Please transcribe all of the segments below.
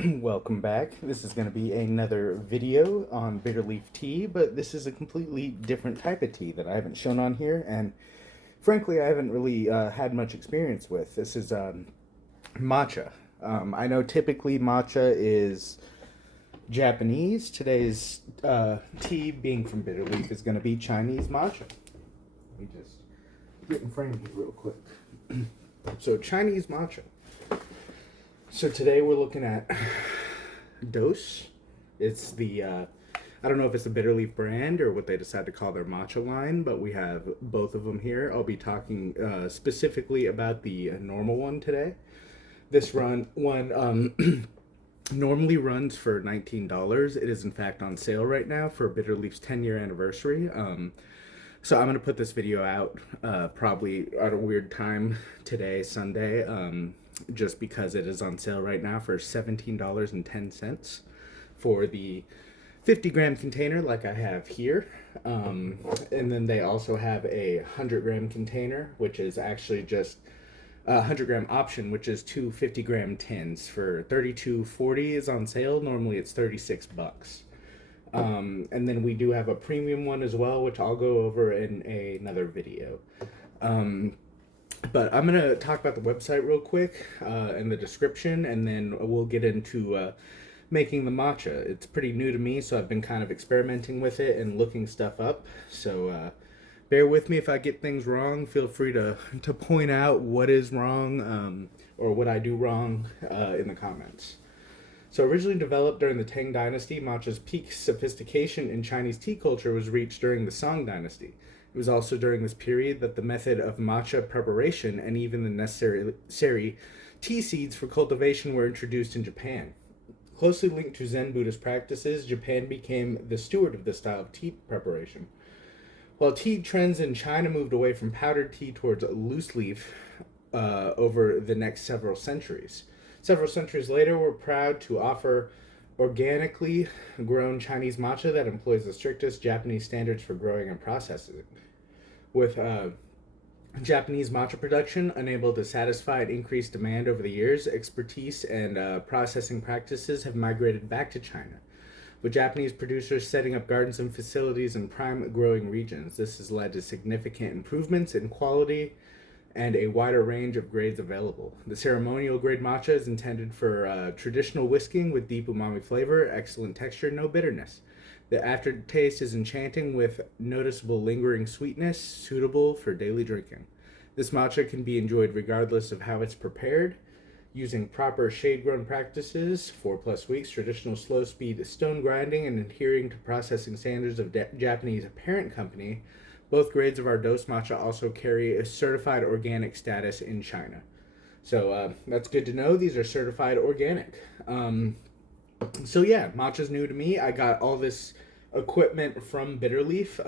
Welcome back. This is going to be another video on bitter leaf tea, but this is a completely different type of tea that I haven't shown on here, and frankly, I haven't really had much experience with. This is matcha. I know typically matcha is Japanese. Today's tea, being from bitter leaf, is going to be Chinese matcha. Let me just get in frame here real quick. So, Chinese matcha. So today we're looking at Dose. It's the I don't know if it's the bitter leaf brand or what they decide to call their matcha line, but we have both of them here. I'll be talking specifically about the normal one today. This one normally runs for $19. It is in fact on sale right now for Bitter Leaf's 10-year anniversary. So I'm gonna put this video out probably at a weird time today, Sunday, just because it is on sale right now for $17.10 for the 50-gram container like I have here. And then they also have a 100-gram container, which is actually just a 100-gram option, which is two 50-gram tins for $32.40 is on sale. Normally it's $36. And then we do have a premium one as well, which I'll go over in another video. But I'm going to talk about the website real quick in the description, and then we'll get into making the matcha. It's pretty new to me, so I've been kind of experimenting with it and looking stuff up. So bear with me if I get things wrong. Feel free to point out what is wrong or what I do wrong in the comments. So originally developed during the Tang Dynasty, matcha's peak sophistication in Chinese tea culture was reached during the Song Dynasty. It was also during this period that the method of matcha preparation and even the necessary tea seeds for cultivation were introduced in Japan. Closely linked to Zen Buddhist practices, Japan became the steward of this style of tea preparation. While tea trends in China moved away from powdered tea towards loose leaf over the next several centuries. Several centuries later, we're proud to offer organically grown Chinese matcha that employs the strictest Japanese standards for growing and processing. With Japanese matcha production unable to satisfy an increased demand over the years, expertise and processing practices have migrated back to China, with Japanese producers setting up gardens and facilities in prime growing regions. This has led to significant improvements in quality and a wider range of grades available. The ceremonial grade matcha is intended for traditional whisking with deep umami flavor, excellent texture, no bitterness. The aftertaste is enchanting with noticeable lingering sweetness, suitable for daily drinking. This matcha can be enjoyed regardless of how it's prepared, using proper shade-grown practices, 4+ weeks, traditional slow-speed stone grinding, and adhering to processing standards of Japanese parent company. Both grades of our Dose matcha also carry a certified organic status in China. So that's good to know. These are certified organic. So yeah, matcha's new to me. I got all this equipment from Bitterleaf.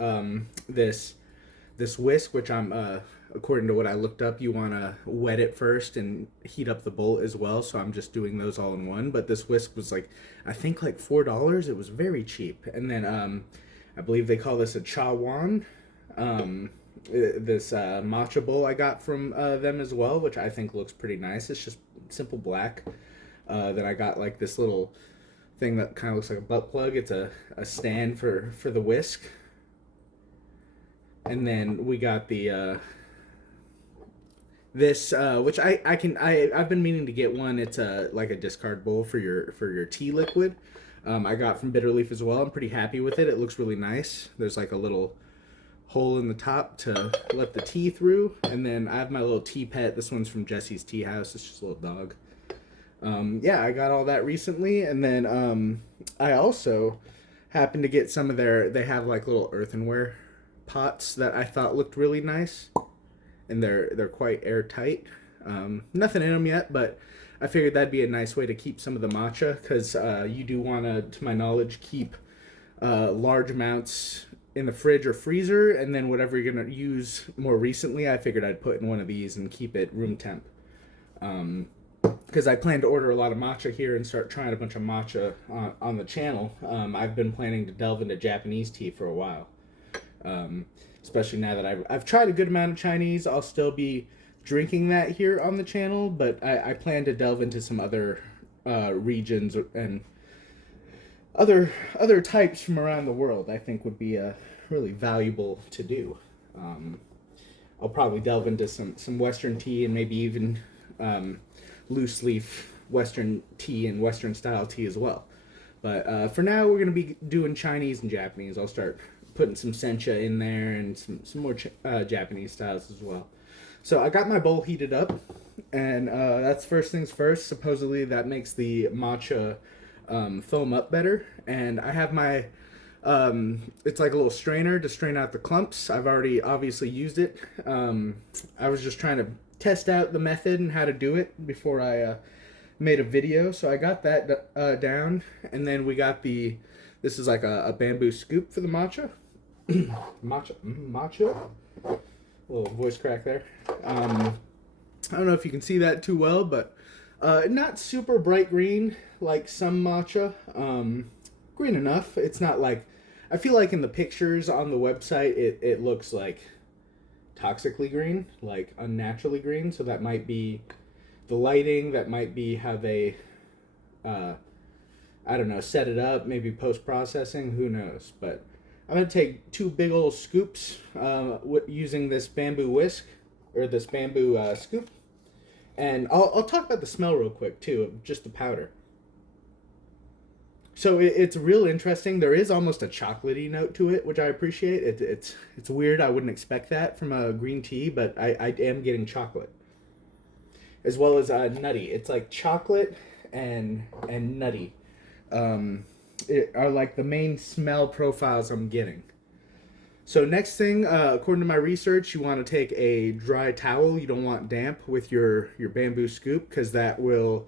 This whisk, which I'm according to what I looked up, you want to wet it first and heat up the bowl as well. So I'm just doing those all in one. But this whisk was like, I think like $4. It was very cheap. And then I believe they call this a cha wan. This matcha bowl I got from them as well, which I think looks pretty nice. It's just simple black. Then I got like this little thing that kind of looks like a butt plug. It's a stand for the whisk. And then we got the this which I've been meaning to get one. It's like a discard bowl for your tea liquid. I got from Bitterleaf as well. I'm pretty happy with it. It looks really nice. There's like a little hole in the top to let the tea through, and then I have my little tea pet. This one's from Jesse's Tea House. It's just a little dog. Yeah, I got all that recently, and then I also happened to get some of they have like little earthenware pots that I thought looked really nice, and they're quite airtight. Nothing in them yet, but I figured that'd be a nice way to keep some of the matcha, because you do want to my knowledge, keep large amounts in the fridge or freezer, and then whatever you're gonna use more recently, I figured I'd put in one of these and keep it room temp. Because I plan to order a lot of matcha here and start trying a bunch of matcha on the channel. I've been planning to delve into Japanese tea for a while, especially now that I've tried a good amount of Chinese. I'll still be drinking that here on the channel, but I plan to delve into some other regions and other types from around the world, I think would be really valuable to do. Um, I'll probably delve into some Western tea and maybe even loose leaf Western tea and Western style tea as well. But for now, we're gonna be doing Chinese and Japanese. I'll start putting some sencha in there and some more Japanese styles as well. So I got my bowl heated up, and that's first things first. Supposedly that makes the matcha foam up better. And I have my it's like a little strainer to strain out the clumps. I've already obviously used it. I was just trying to test out the method and how to do it before I made a video. So I got that down, and then we got this is like a bamboo scoop for the matcha. Matcha. A little voice crack there. I don't know if you can see that too well, but not super bright green like some matcha. Green enough. It's not like, I feel like in the pictures on the website it looks like toxically green, like unnaturally green. So that might be the lighting, that might be how they I don't know, set it up, maybe post-processing, who knows. But I'm going to take 2 big old scoops using this bamboo whisk, or this bamboo scoop. And I'll talk about the smell real quick, too, of just the powder. So it's real interesting. There is almost a chocolatey note to it, which I appreciate. It's weird. I wouldn't expect that from a green tea, but I am getting chocolate. As well as nutty. It's like chocolate and nutty. Are like the main smell profiles I'm getting. So next thing, according to my research, you want to take a dry towel. You don't want damp with your bamboo scoop, because that will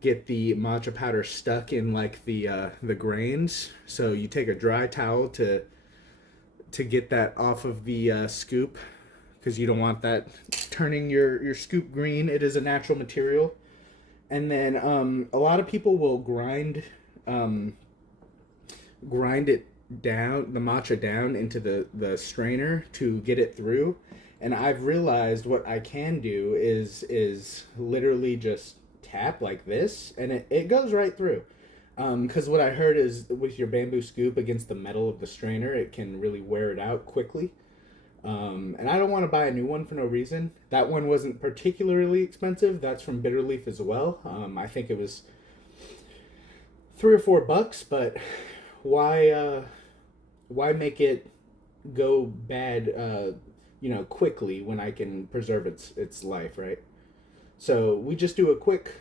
get the matcha powder stuck in like the grains. So you take a dry towel to get that off of the scoop, because you don't want that turning your scoop green. It is a natural material. And then a lot of people will grind it down, the matcha down into the strainer to get it through. And I've realized what I can do is literally just tap like this, and it goes right through. Because what I heard is with your bamboo scoop against the metal of the strainer, it can really wear it out quickly. And I don't want to buy a new one for no reason. That one wasn't particularly expensive. That's from Bitterleaf as well. I think it was $3 or $4, but why make it go bad quickly when I can preserve its life, right? So we just do a quick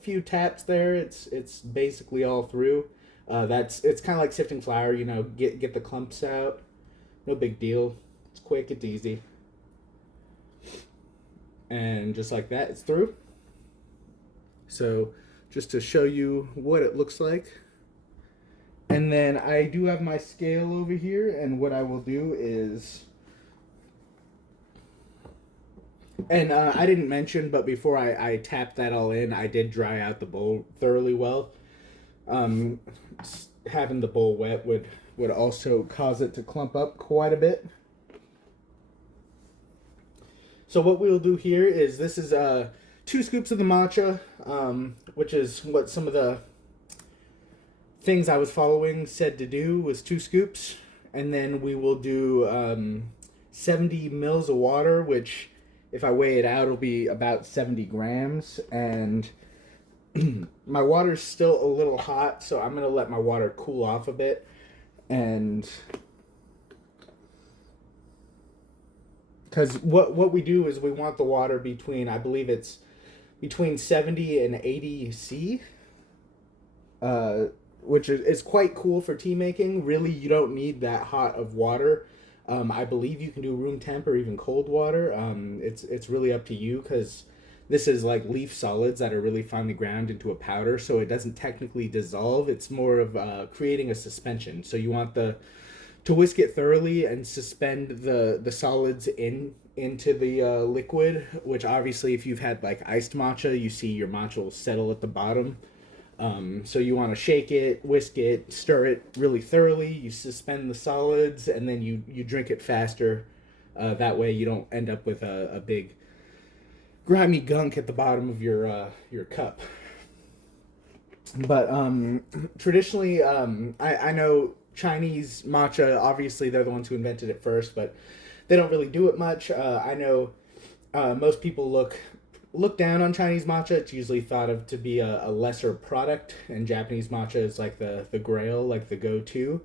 few taps there. It's basically all through. It's kind of like sifting flour, get the clumps out. No big deal. It's quick, it's easy. And just like that, it's through. So just to show you what it looks like. And then I do have my scale over here, and what I will do is, and I didn't mention, but before I tapped that all in, I did dry out the bowl thoroughly well. Having the bowl wet would also cause it to clump up quite a bit. So what we'll do here is, this is 2 scoops of the matcha, which is what some of the things I was following said to do, was 2 scoops. And then we will do 70 mils of water, which if I weigh it out, it'll be about 70 grams. And my water's still a little hot, so I'm going to let my water cool off a bit. And because what we do is we want the water between, I believe it's between 70 and 80 C, which is quite cool for tea making. Really, you don't need that hot of water. I believe you can do room temp or even cold water. It's really up to you, because this is like leaf solids that are really finely ground into a powder, so it doesn't technically dissolve. It's more of creating a suspension. So you want to whisk it thoroughly and suspend the solids into the liquid, which obviously if you've had like iced matcha, you see your matcha will settle at the bottom. So you want to shake it, whisk it, stir it really thoroughly. You suspend the solids, and then you drink it faster. That way you don't end up with a big grimy gunk at the bottom of your cup. But traditionally, I know Chinese matcha. Obviously, they're the ones who invented it first, but they don't really do it much. I know most people look down on Chinese matcha. It's usually thought of to be a lesser product, and Japanese matcha is like the grail, like the go to.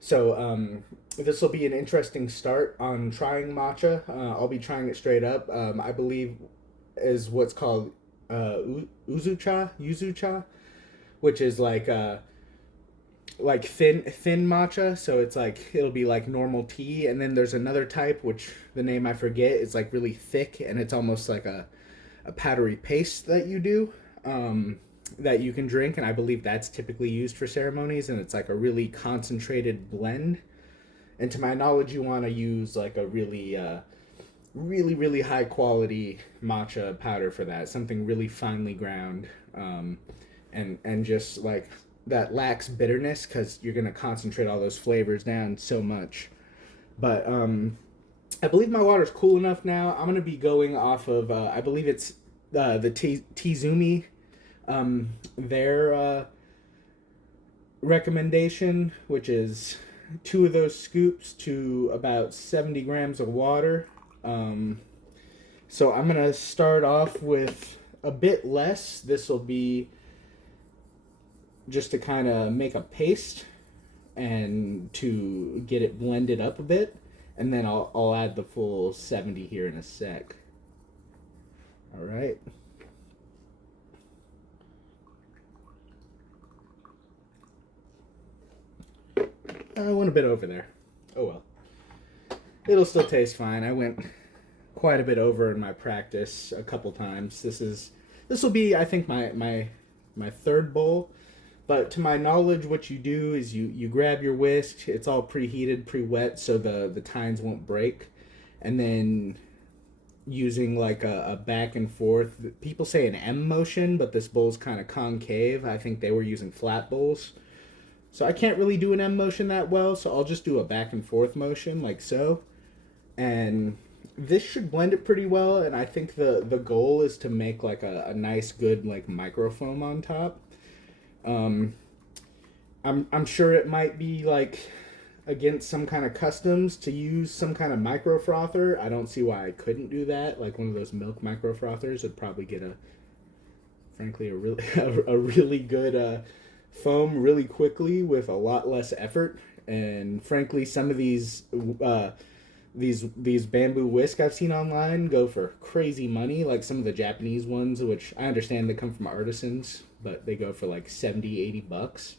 So this will be an interesting start on trying matcha. I'll be trying it straight up. I believe is what's called yuzu cha, which is like thin matcha. So it's like it'll be like normal tea, and then there's another type which the name I forget. It's like really thick, and it's almost like a powdery paste that you do. That you can drink, and I believe that's typically used for ceremonies, and it's like a really concentrated blend. And to my knowledge, you want to use like a really high quality matcha powder for that, something really finely ground, and just like that lacks bitterness because you're gonna concentrate all those flavors down so much. But I believe my water's cool enough now. I'm gonna be going off of I believe it's the Tizumi their recommendation, which is two of those scoops to about 70 grams of water. So I'm going to start off with a bit less. This will be just to kind of make a paste and to get it blended up a bit. And then I'll add the full 70 here in a sec. All right. I went a bit over there. Oh well. It'll still taste fine. I went quite a bit over in my practice a couple times. This will be, I think, my third bowl. But to my knowledge, what you do is you grab your whisk. It's all preheated, pre-wet, so the tines won't break. And then using like a back and forth. People say an M motion, but this bowl's kind of concave. I think they were using flat bowls. So I can't really do an M motion that well, so I'll just do a back and forth motion like so. And this should blend it pretty well, and I think the goal is to make like a nice good like microfoam on top. I'm sure it might be like against some kind of customs to use some kind of micro frother. I don't see why I couldn't do that. Like one of those milk micro frothers would probably get frankly a really a really good foam really quickly with a lot less effort. And frankly, some of these bamboo whisk I've seen online go for crazy money. Like some of the Japanese ones, which I understand they come from artisans, but they go for like 70-80 bucks.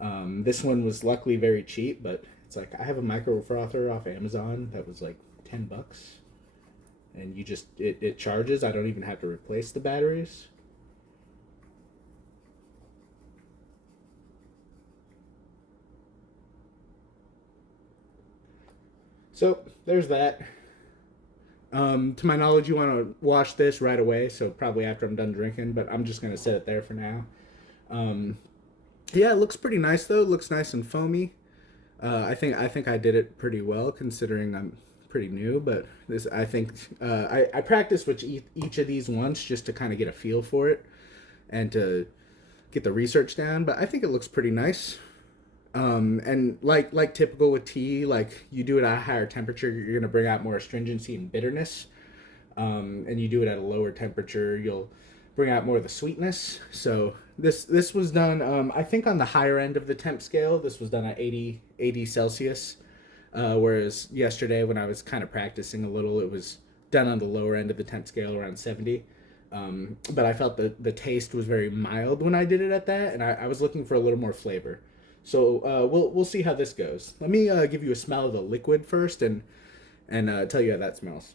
This one was luckily very cheap, but it's like I have a micro frother off Amazon that was like 10 bucks, and you just it charges. I don't even have to replace the batteries. So there's that. To my knowledge, you want to wash this right away, so probably after I'm done drinking, but I'm just going to set it there for now. Yeah, it looks pretty nice though. It looks nice and foamy. I think I did it pretty well considering I'm pretty new, but this I think I practiced with each of these once just to kind of get a feel for it and to get the research down, but I think it looks pretty nice. And like typical with tea, like you do it at a higher temperature, you're gonna bring out more astringency and bitterness. And you do it at a lower temperature, you'll bring out more of the sweetness. So this was done, I think on the higher end of the temp scale. This was done at 80 Celsius. Whereas yesterday when I was kind of practicing a little, it was done on the lower end of the temp scale around 70. But I felt the taste was very mild when I did it at that, and I was looking for a little more flavor. So we'll see how this goes. Let me give you a smell of the liquid first, and tell you how that smells.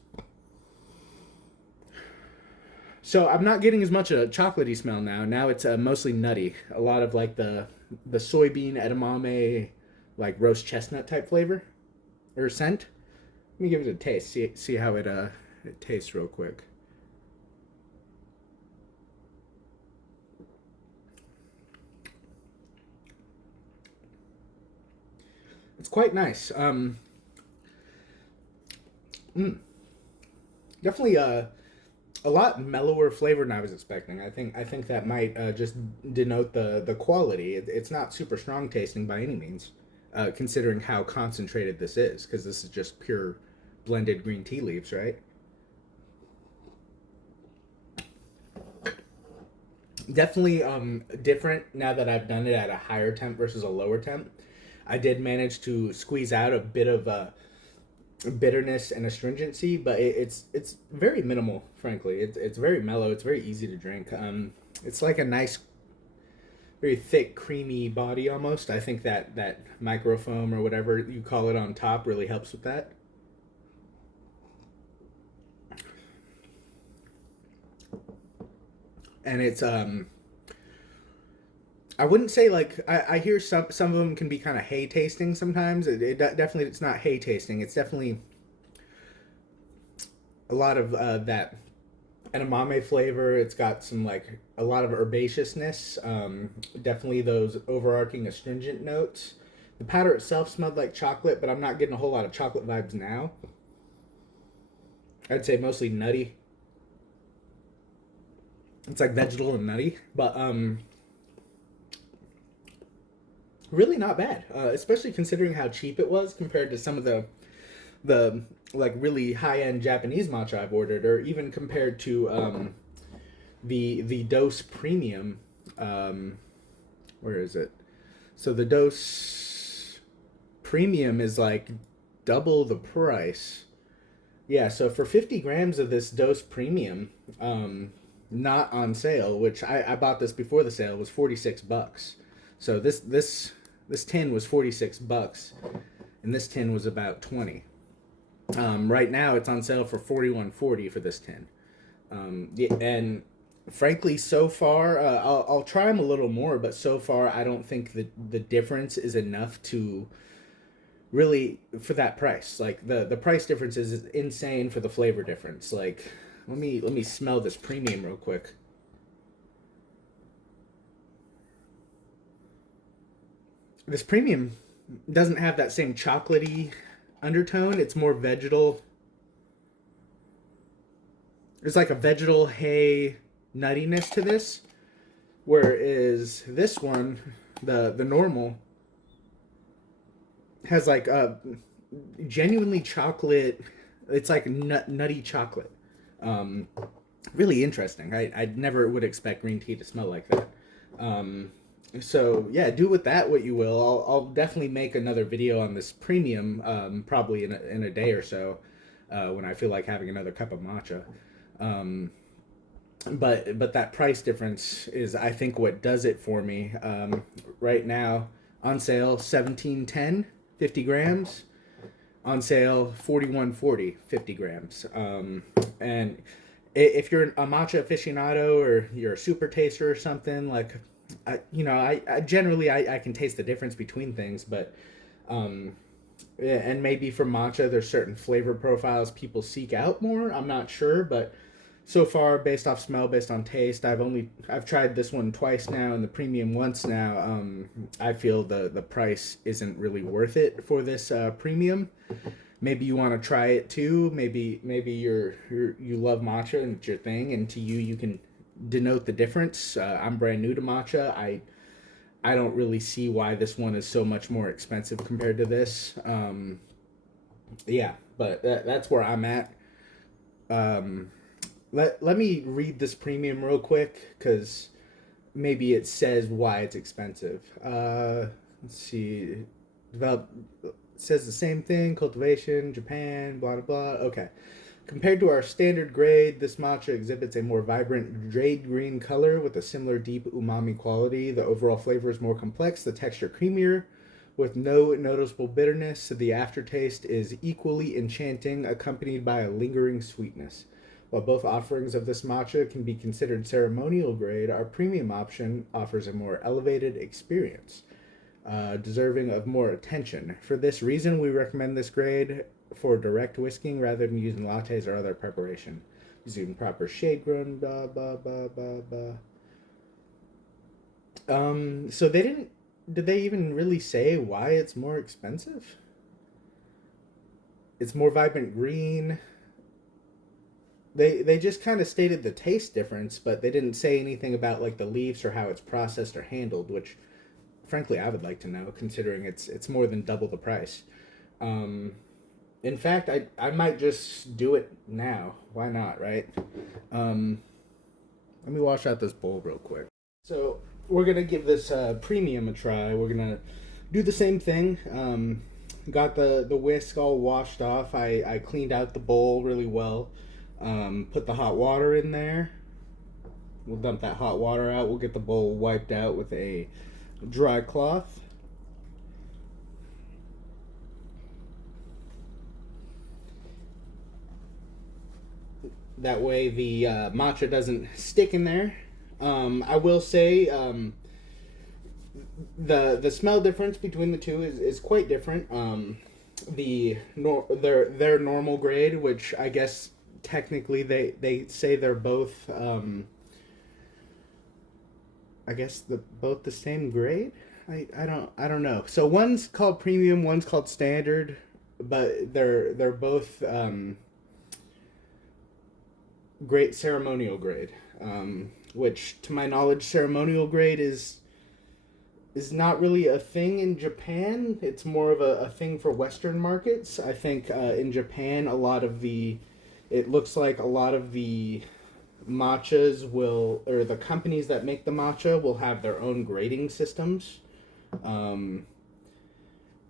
So I'm not getting as much a chocolatey smell now. Now it's mostly nutty. A lot of like the soybean edamame, like roast chestnut type flavor or scent. Let me give it a taste. See how it tastes real quick. It's quite nice. Definitely a lot mellower flavor than I was expecting. I think that might just denote the quality. It's not super strong tasting by any means, considering how concentrated this is, because this is just pure blended green tea leaves, right? Definitely different now that I've done it at a higher temp versus a lower temp. I did manage to squeeze out a bit of bitterness and astringency, but it's very minimal. Frankly, it's very mellow. It's very easy to drink. It's like a nice, very thick, creamy body almost. I think that microfoam or whatever you call it on top really helps with that. And it's I wouldn't say like I hear some of them can be kind of hay tasting sometimes. Definitely it's not hay tasting. It's definitely a lot of that edamame flavor. It's got some like a lot of herbaceousness. Definitely those overarching astringent notes. The powder itself smelled like chocolate, but I'm not getting a whole lot of chocolate vibes now. I'd say mostly nutty. It's like vegetal and nutty, but really not bad. Especially considering how cheap it was compared to some of the like really high end Japanese matcha I've ordered, or even compared to the Dose Premium. Um, where is it? So the Dose Premium is like double the price. Yeah, so for 50 grams of this Dose Premium, not on sale, which I bought this before the sale, was 46 bucks. So this tin was 46 bucks, and this tin was about 20. Right now it's on sale for 41.40 for this tin. Yeah, and frankly, so far, I'll try them a little more, but so far I don't think that the difference is enough to really for that price. Like the price difference is insane for the flavor difference. Like let me smell this premium real quick. This premium doesn't have that same chocolatey undertone. It's more vegetal. There's like a vegetal hay nuttiness to this, whereas this one, the normal, has like a genuinely chocolate. It's like nutty chocolate. Um, Really interesting. I never would expect green tea to smell like that. Um, so yeah, do with that what you will. I'll definitely make another video on this premium, probably in a day or so, when I feel like having another cup of matcha. Um, but that price difference is I think what does it for me. Right now on sale 17.10, 50 grams. On sale 41.40, 50 grams. And if you're a matcha aficionado or you're a super taster or something, like I generally I can taste the difference between things, but um yeah, and maybe for matcha there's certain flavor profiles people seek out more. I'm not sure, but so far based off smell, based on taste, I've tried this one twice now and the premium once now. I feel the price isn't really worth it for this premium. Maybe you want to try it too. Maybe you love matcha and it's your thing, and to you can denote the difference. I'm brand new to matcha. I don't really see why this one is so much more expensive compared to this. Yeah, but that's where I'm at. Um, let me read this premium real quick because maybe it says why it's expensive. Let's see. Develop says the same thing. Cultivation, Japan, blah blah blah. Okay. Compared to our standard grade, this matcha exhibits a more vibrant jade green color with a similar deep umami quality. The overall flavor is more complex, the texture creamier, with no noticeable bitterness. The aftertaste is equally enchanting, accompanied by a lingering sweetness. While both offerings of this matcha can be considered ceremonial grade, our premium option offers a more elevated experience, deserving of more attention. For this reason, we recommend this grade for direct whisking rather than using lattes or other preparation. Using proper shade grown, blah, blah, blah, blah, blah. So they didn't, did they even really say why it's more expensive? It's more vibrant green. They just kind of stated the taste difference, but they didn't say anything about like the leaves or how it's processed or handled, which frankly I would like to know, considering it's more than double the price. Um, in fact, I might just do it now. Why not, right? Um, Let me wash out this bowl real quick. So we're gonna give this premium a try. We're gonna do the same thing. Got the whisk all washed off. I cleaned out the bowl really well. Put the hot water in there. We'll dump that hot water out. We'll get the bowl wiped out with a dry cloth. That way the matcha doesn't stick in there. I will say the smell difference between the two is quite different. Their normal grade, which I guess technically they say they're both I guess both the same grade. I don't know. So one's called premium, one's called standard, but they're both great ceremonial grade. Which to my knowledge, ceremonial grade is not really a thing in Japan. It's more of a thing for Western markets. I think in Japan, it looks like a lot of the matchas or the companies that make the matcha will have their own grading systems. Um,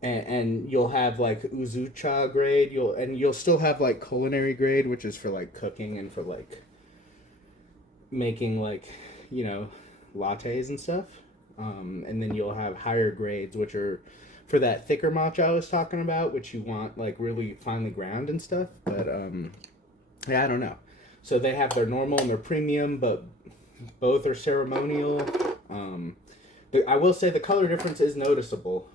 and you'll have like uzucha grade. You'll still have like culinary grade, which is for like cooking and for like making like, you know, lattes and stuff. And then you'll have higher grades, which are for that thicker matcha I was talking about, which you want like really finely ground and stuff. But yeah, I don't know. So they have their normal and their premium, but both are ceremonial. I will say the color difference is noticeable.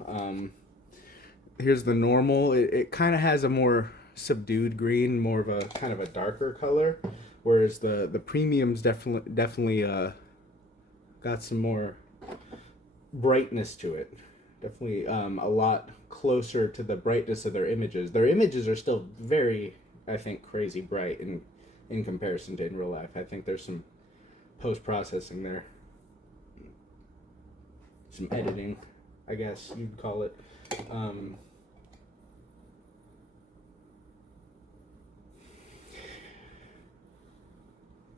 Here's the normal. It kind of has a more subdued green, more of a kind of a darker color, whereas the premium's definitely got some more brightness to it. Definitely a lot closer to the brightness of their images. Their images are still very, I think, crazy bright in comparison to in real life. I think there's some post-processing there. Some editing, I guess you'd call it.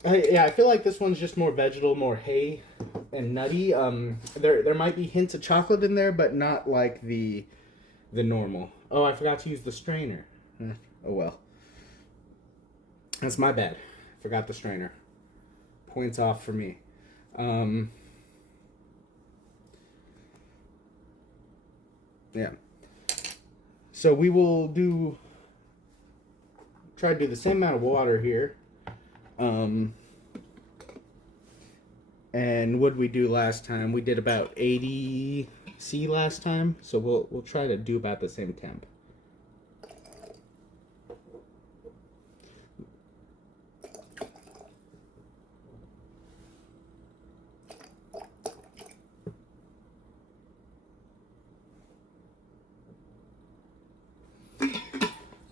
I feel like this one's just more vegetal, more hay and nutty. There might be hints of chocolate in there, but not like the normal. Oh, I forgot to use the strainer. Oh well. That's my bad. Forgot the strainer. Points off for me. Yeah. So we will try to do the same amount of water here. And what did we do last time? We did about 80 C last time, so we'll try to do about the same temp.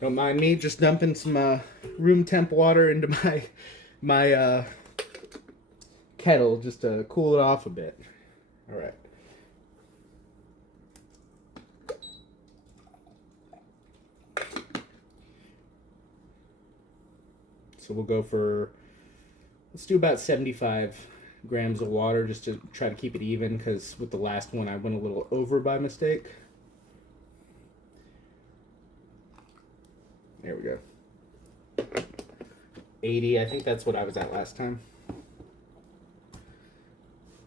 Don't mind me just dumping some room temp water into my kettle just to cool it off a bit. All right. So we'll go let's do about 75 grams of water just to try to keep it even, because with the last one I went a little over by mistake. There we go. 80, I think that's what I was at last time.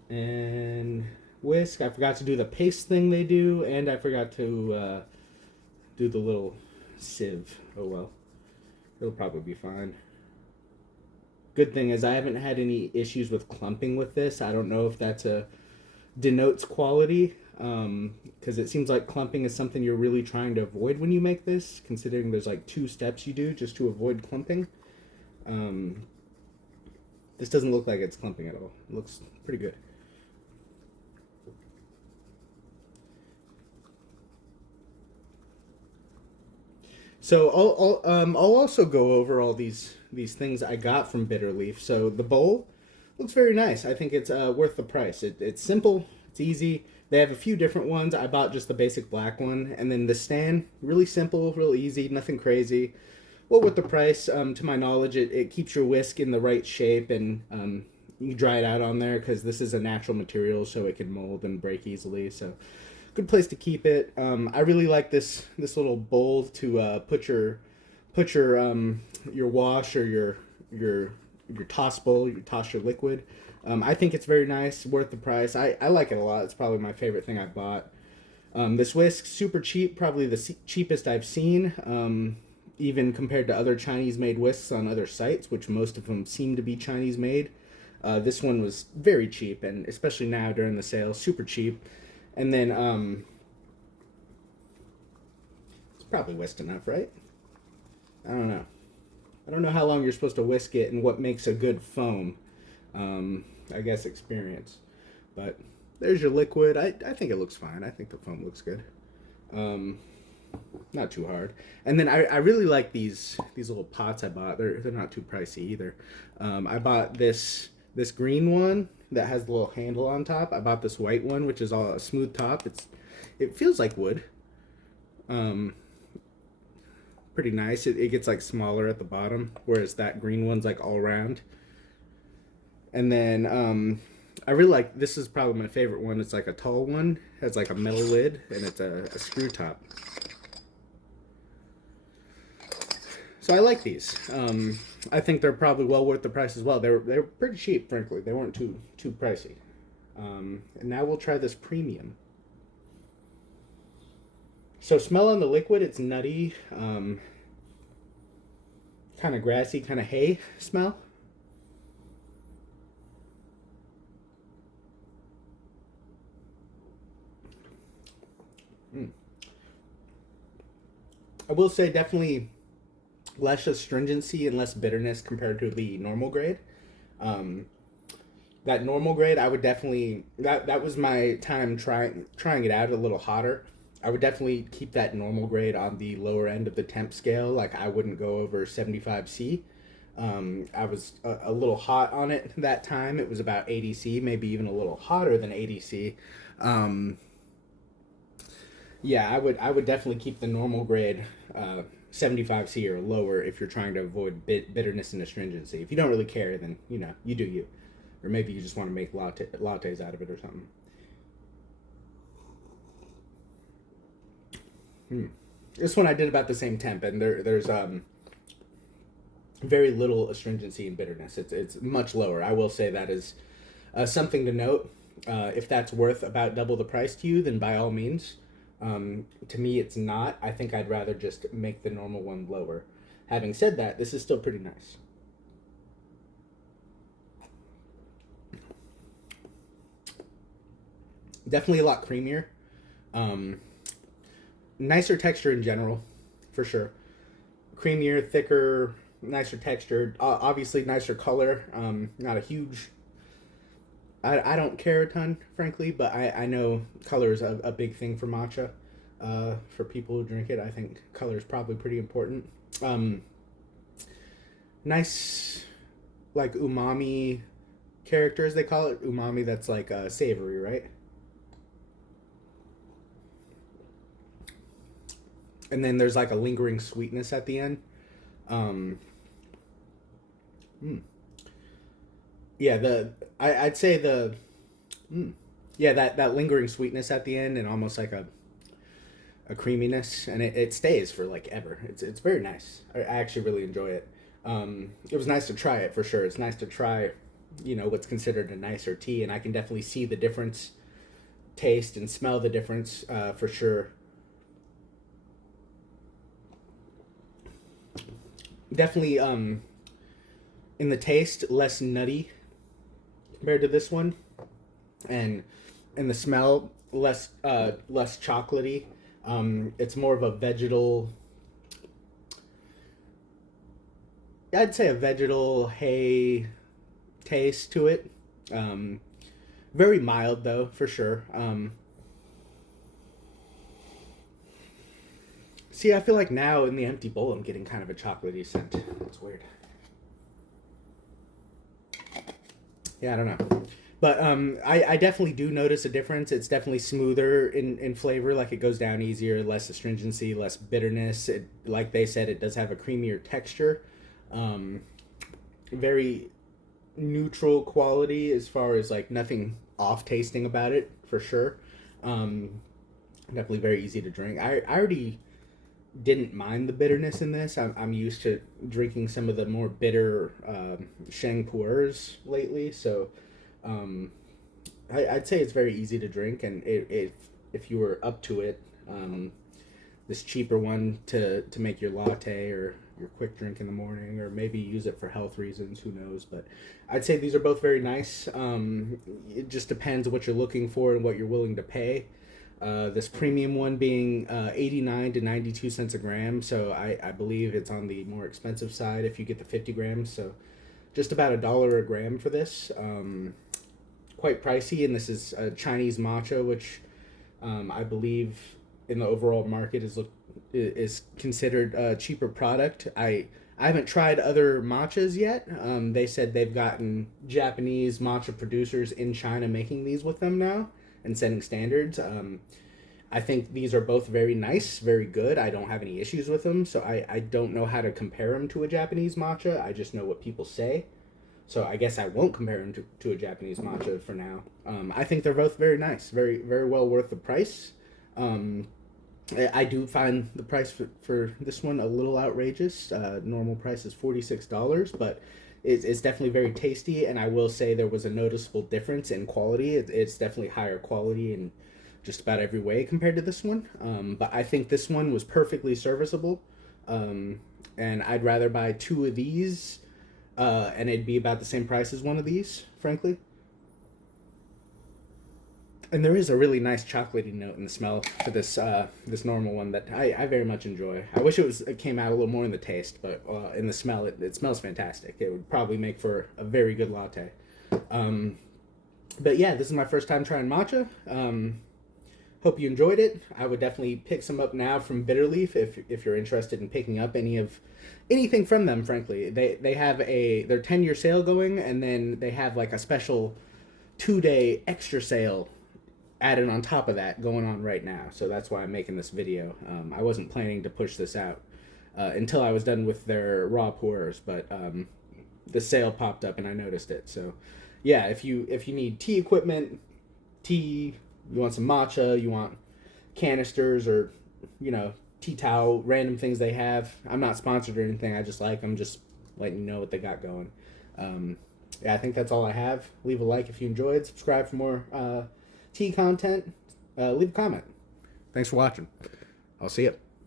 And whisk, I forgot to do the paste thing they do, and I forgot to do the little sieve. Oh well. It'll probably be fine. Good thing is I haven't had any issues with clumping with this. I don't know if that's denotes quality, because it seems like clumping is something you're really trying to avoid when you make this, considering there's like 2 steps you do just to avoid clumping. This doesn't look like it's clumping at all. It looks pretty good. So I'll also go over all these things I got from Bitter Leaf. So the bowl looks very nice. I think it's worth the price. It's simple. It's easy. They have a few different ones. I bought just the basic black one, and then the stand really simple, real easy, nothing crazy. Well, with the price, to my knowledge, it keeps your whisk in the right shape, and you dry it out on there because this is a natural material, so it can mold and break easily. So good place to keep it. I really like this little bowl to put your wash or your toss bowl. You toss your liquid. I think it's very nice, worth the price. I like it a lot. It's probably my favorite thing I bought. This whisk, super cheap, probably the cheapest I've seen, even compared to other Chinese made whisks on other sites, which most of them seem to be Chinese made. This one was very cheap, and especially now during the sale, super cheap. And then it's probably whisked enough, right? I don't know. I don't know how long you're supposed to whisk it and what makes a good foam. I guess experience. But there's your liquid. I think it looks fine. I think the foam looks good. Um, Not too hard. And then I really like these little pots I bought. They're not too pricey either. I bought this green one that has the little handle on top. I bought this white one, which is all a smooth top. It feels like wood. Um, Pretty nice. It gets like smaller at the bottom, whereas that green one's like all round. And then I really like this is probably my favorite one. It's like a tall one, has like a metal lid, and it's a screw top. So I like these. I think they're probably well worth the price as well. They were pretty cheap, frankly. They weren't too pricey. And now we'll try this premium. So smell on the liquid, it's nutty, kind of grassy, kind of hay smell. Mm. I will say definitely less astringency and less bitterness compared to the normal grade. Um, that normal grade, I would definitely that was my time trying it out a little hotter. I would definitely keep that normal grade on the lower end of the temp scale. Like I wouldn't go over 75C. I was a little hot on it that time. It was about 80C, maybe even a little hotter than 80C. Um, yeah, I would definitely keep the normal grade 75C or lower if you're trying to avoid bitterness and astringency. If you don't really care, then you do you, or maybe you just want to make lattes out of it or something. Hmm. This one I did about the same temp, and there's very little astringency and bitterness. It's much lower. I will say that is something to note. If that's worth about double the price to you, then by all means. To me, it's not. I think I'd rather just make the normal one lower. Having said that, this is still pretty nice. Definitely a lot creamier. Um, Nicer texture in general, for sure. Creamier, thicker, nicer texture. Obviously, nicer color. Not a huge. I don't care a ton, frankly, but I know color is a big thing for matcha. For people who drink it, I think color is probably pretty important. Um, Nice, like umami characters, they call it. Umami that's like savory, right? And then there's like a lingering sweetness at the end. Um, mm, yeah, I'd say mm, yeah, that lingering sweetness at the end and almost like a creaminess, and it stays for like ever. It's very nice. I actually really enjoy it. It was nice to try it for sure. It's nice to try, what's considered a nicer tea, and I can definitely see the difference, taste and smell the difference for sure. Definitely in the taste less nutty compared to this one, and in the smell less chocolatey. It's more of a vegetal. I'd say a vegetal hay taste to it. Um, Very mild though, for sure. See, I feel like now in the empty bowl I'm getting kind of a chocolatey scent. It's weird. Yeah, I don't know. But I definitely do notice a difference. It's definitely smoother in flavor, like it goes down easier, less astringency, less bitterness. It, like they said, it does have a creamier texture. Um, Very neutral quality as far as like nothing off tasting about it for sure. Definitely very easy to drink. I already didn't mind the bitterness in this. I'm used to drinking some of the more bitter Sheng Pu'ers lately, so um, I'd say it's very easy to drink. And if you were up to it, this cheaper one to make your latte or your quick drink in the morning, or maybe use it for health reasons, who knows. But I'd say these are both very nice. It just depends what you're looking for and what you're willing to pay. This premium one being 89 to 92 cents a gram, so I believe it's on the more expensive side if you get the 50 grams. So just about $1 a gram for this. Quite pricey, and this is a Chinese matcha, which I believe in the overall market is considered a cheaper product. I haven't tried other matchas yet. They said they've gotten Japanese matcha producers in China making these with them now and setting standards. I think these are both very nice, very good. I don't have any issues with them, so I don't know how to compare them to a Japanese matcha. I just know what people say. So I guess I won't compare them to a Japanese matcha for now. I think they're both very nice, very very well worth the price. I do find the price for this one a little outrageous. Normal price is $46, but it's definitely very tasty. And I will say there was a noticeable difference in quality. It's definitely higher quality in just about every way compared to this one. But I think this one was perfectly serviceable. And I'd rather buy two of these, and it'd be about the same price as one of these, frankly. And there is a really nice chocolatey note in the smell for this normal one that I very much enjoy. I wish it came out a little more in the taste, but in the smell it smells fantastic. It would probably make for a very good latte. But yeah, this is my first time trying matcha. Hope you enjoyed it. I would definitely pick some up now from Bitterleaf if you're interested in picking up anything from them. Frankly, they have their 10-year sale going, and then they have like a special 2-day extra sale added on top of that going on right now. So that's why I'm making this video. I wasn't planning to push this out until I was done with their raw pours, but the sale popped up and I noticed it. So yeah, if you need tea equipment, tea, you want some matcha, you want canisters, or tea towel, random things they have. I'm not sponsored or anything. I just like them, just letting you know what they got going. Yeah, I think that's all I have. Leave a like if you enjoyed. Subscribe for more tea content. Leave a comment. Thanks for watching. I'll see you.